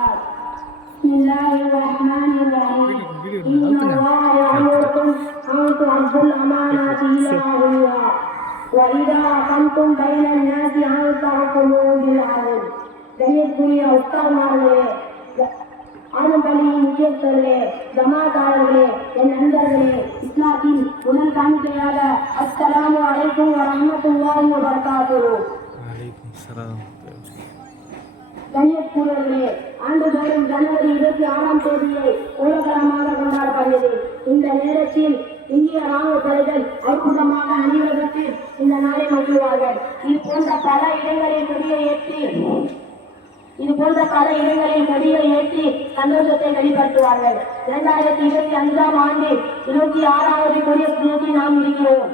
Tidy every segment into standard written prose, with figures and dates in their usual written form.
بسم الله الرحمن الرحيم إن الله يأمركم أن تؤدوا الأمانات إلى أهلها وإذا حكمتم بين الناس أن تحكموا بالعدل. கண்ணியத்துக்குரிய உஸ்தாத்மார்களே, ஆனந்தளியின் முக்கியஸ்தர்களே, ஜமாத்தாளர்களே, என் நண்பர்களே, இஸ்லாத்தின் முதல் காணிக்கையாக அஸ்ஸலாமு அலைக்கும் வரஹ்மத்துல்லாஹி வபரகாத்துஹு. கண்ணியத்துக்குரியவர்களே, ஆண்டுதோறும் ஜனவரி 26ஆம் தேதியை உலகமாக கொண்டாடப்படுகிறது. இந்த நேரத்தில் இந்திய ராணுவ படைகள் அற்புதமாக அணிவகுத்து இந்த நாளை மகிழ்வார்கள். இது போன்ற பல இடங்களில் கொடியை ஏற்றி சந்தோஷத்தை வெளிப்படுத்துவார்கள். 2025ஆம் ஆண்டு 26வது குடியரசு தினத்தில் நாம் இருக்கிறோம்.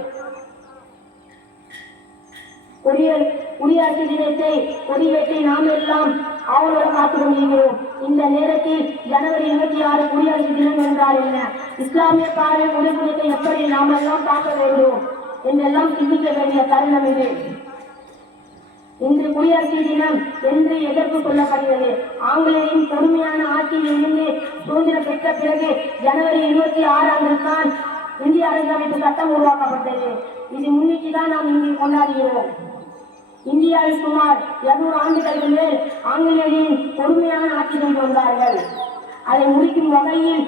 குடியரசு தினத்தை கொடியேற்றி நாம் எல்லாம் அவளோடு காத்துக் கொண்டிருக்கிறோம். இந்த நேரத்தில் ஜனவரி 26 குடியரசு தினம் என்றால் என்ன, இஸ்லாமிய பாரிய குடியரசு எப்படி நாம் எல்லாம் பார்க்க வேண்டும் என்றெல்லாம் சிந்திக்க வேண்டிய தருணம் இது. இன்று குடியரசு தினம் என்று எதிர்ப்பு கொள்ளப்படுகிறது. ஆங்கிலேயரின் கொடுமையான ஆட்சியில் இருந்து சுதந்திரம் பெற்ற பிறகு ஜனவரி 26 அன்றுதான் இந்திய அரசியலமைப்பு சட்டம் உருவாக்கப்பட்டது. இது முன்னிட்டுதான் நாம் இங்கு கொண்டாடுகிறோம். இந்தியாவில் சுமார் 200 ஆண்டுகளுக்கு மேல் ஆங்கிலேயரின் கொடுமையான ஆட்சி கொண்டு வந்தார்கள். அதை முடிக்கும் வகையில்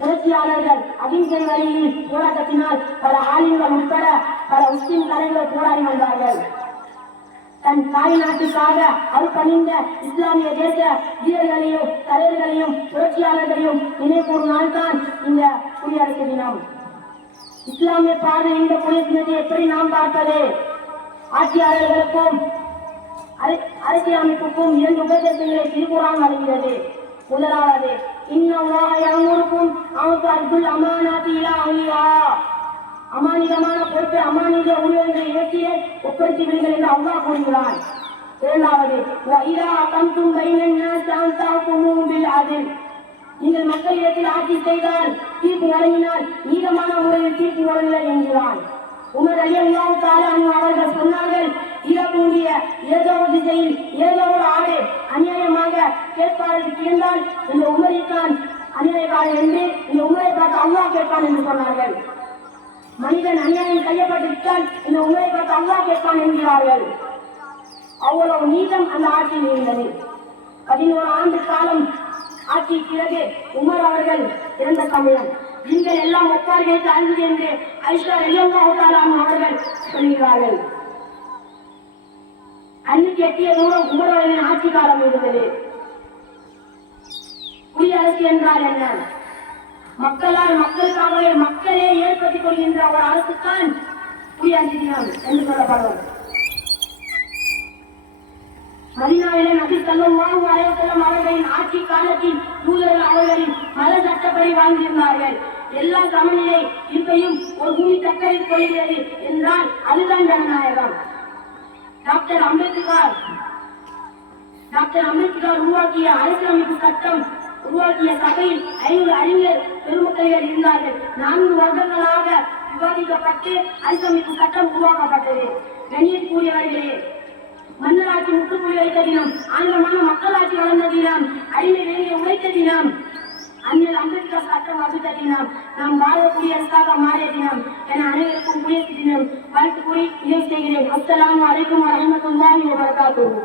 புரட்சியாளர்கள் அகிம்சை வழியில் போராட்டத்தினால் பல ஆளுங்கள் உட்பட பல முஸ்லிம் தலைவர்கள் போராடி வந்தார்கள். தன் தாய் நாட்டுக்காக அர்ப்பணிந்த இஸ்லாமிய தேச வீரர்களையும் தலைவர்களையும் புரட்சியாளர்களையும் நினைப்போம் நாள் தான் இந்த குடியரசு தினம். இஸ்லாமிய பார்வை இந்த குடியரசு தினத்தை எப்படி நாம் பார்ப்பது? ஆட்சியாளர்களுக்கும் அரசியலமைப்புக்கும் 2 உபதேசங்களை திருக்குர்ஆன் வழங்குகிறது. முதலாவது, இன்னல்லாஹ யஅமுருக்கும் அன் துஅத்துல் அமானாத்தி இலா அஹ்லிஹா, அமானிதமான பொறுப்பை அமானித ஊழியர்களை ஏற்றியே ஒப்படைத்தீர்கள் என்று அல்லாஹ் கூறுகிறான். இரண்டாவது, வஇதா ஹகம்தும் பைனன் நாஸ் அன் தஹ்குமூ பில் அத்ல், நீங்கள் மக்களிடத்தில் ஆட்சி செய்தால், தீர்ப்பு வழங்கினால் நீதமான முறையில் தீர்ப்பு வழங்குங்கள் என்கிறான். உமர் ரலியல்லாஹு தஆலா அன்ஹு அவர்கள் சொன்னார்கள், இரவுடைய ஏதோ ஒரு திசையில் ஏதோ ஒரு ஆடு அநியாயமாக கேட்பாருக்கு இருந்தால் இந்த உமரைத்தான் அநியாயக்காரன் என்று இந்த உமரை பார்த்து அல்லாஹ் கேட்பான் என்று சொன்னார்கள். மனிதன் அநியாயம் செய்யப்பட்டிருந்தால் இந்த உமரை பார்த்து அல்லாஹ் கேட்பான் என்கிறார்கள். அவ்வளவு நீதம் அந்த ஆட்சியில் இருந்தது. 11 ஆண்டு காலம் ஆட்சி பிறகு உமர் அவர்கள் இறந்த சமயம் நீங்கள் எல்லாம் ஒப்பார்கள் தாழ்ந்து என்று ஐஷா ரலியல்லாஹு தஆலா அவர்கள் சொல்கிறார்கள். அன்னைக்கு எட்டிய தூரம் உமர் அவர்களின் ஆட்சி காலம் இருந்தது. குடியரசு என்றால் என்ன? மக்களால் மக்களுக்காகவே மக்களே ஏற்படுத்திக் கொள்கின்ற ஒரு அரசுதான் குடியரசு தினம் என்று சொல்லப்படுவது. மதீனாவிலே நபி ஸல்லல்லாஹு அலைஹி வஸல்லம் அவர்களின் ஆட்சி காலத்தில் தூதர்கள் அவர்களின் மத சட்டப்படி வாழ்ந்திருந்தார்கள். எல்லா சமநிலை இருப்பையும் ஒரு பூமி தக்கவைத்துக் கொள்கிறது என்றால் அதுதான் ஜனநாயகம். டாக்டர் அம்பேத்கர் உருவாக்கிய அரசியலமைப்பு சட்டம் உருவாக்கிய சபையில் 500 அறிஞர் பெருமக்கள் இருந்தார்கள். 4 வருடங்களாக விவாதிக்கப்பட்டு அரசியலமைப்பு சட்டம் உருவாக்கப்பட்டது. கண்ணியத்துக்குரியவர்களே, மன்னராட்சி முற்றுப்புள்ளி வைத்த தினம், ஆங்கிலமான மக்களாட்சி வளர்ந்த தினம், அடிமை வேலையை உழைத்த தினம், அண்ணல் அம்பேத்கர் சட்டம் வகுத்த தினம், நாம் பாரத குடியரசாக மாறிய தினம் என அனைவருக்கும் குடியரசு தினம் வாழ்த்து கூறி நிறைவு செய்கிறேன். அஸ்ஸலாமு அலைக்கும் வரஹ்மத்துல்லாஹி வபரகாத்துஹு.